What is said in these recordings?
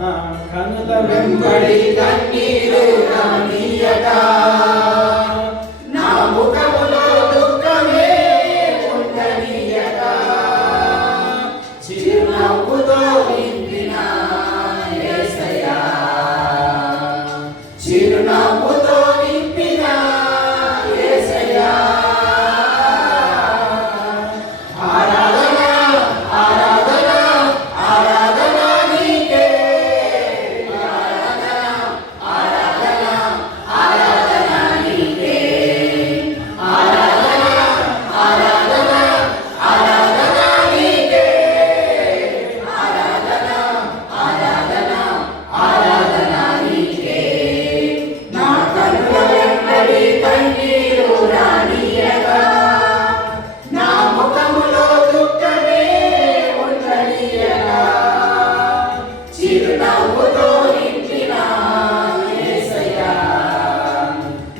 కనుల వెంబడి కన్నీరు రానీయక నా ముఖములో దుఃఖమే ఉండనీయక చిరునవ్వుతో నింపిన యేసయ్యా చిరునవ్వుతో నింపిన యేసయ్యా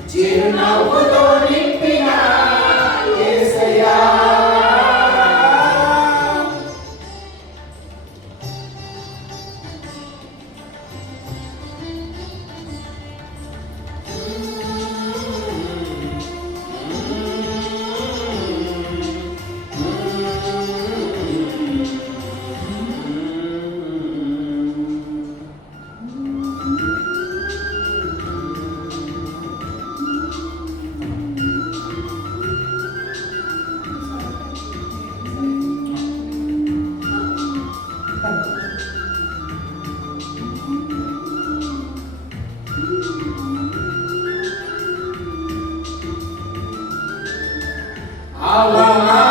చిరునవ్వుతో నింపిన యేసయ్యా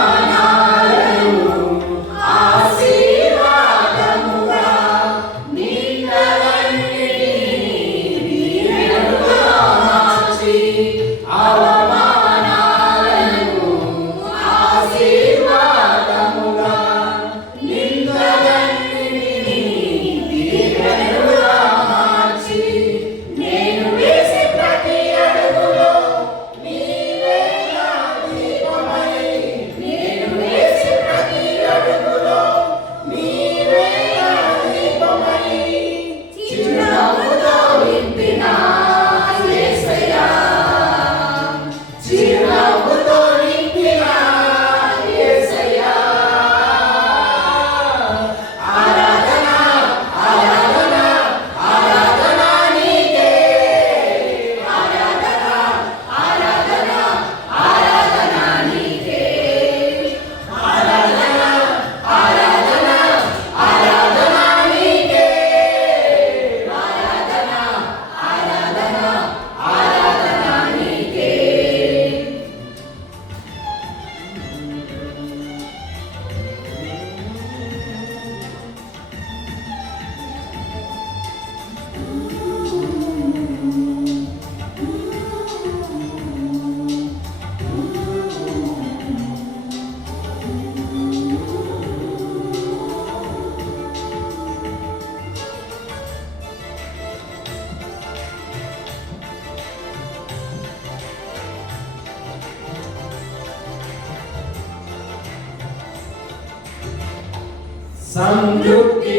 అవమానాలను ఆశీర్వాదముగా నిందలన్నిటినీ దీవెనలుగా మార్చి అవమానాలను ఆశీర్వాదముగా నిందలన్నిటినీ దీవెనలుగా మార్చి నేను వేసే ప్రతి అడుగులో నీవే నా దీపమై నేను వేసే ప్రతి అడుగులో నీవే నా దీపమై చిరునవ్వుతో నింపిన యేసయ్యా చిరునవ్వుతో నింపిన యేసయ్యా ఆరాధన ఆరాధన ఆరాధన నీకే ఆరాధన ఆరాధన ఆరాధన నీకే ఆరాధన ఆరాధన ఆరాధన నీకే ఆరాధన ఆరాధన ఆరాధన నీకే సంతృప్తి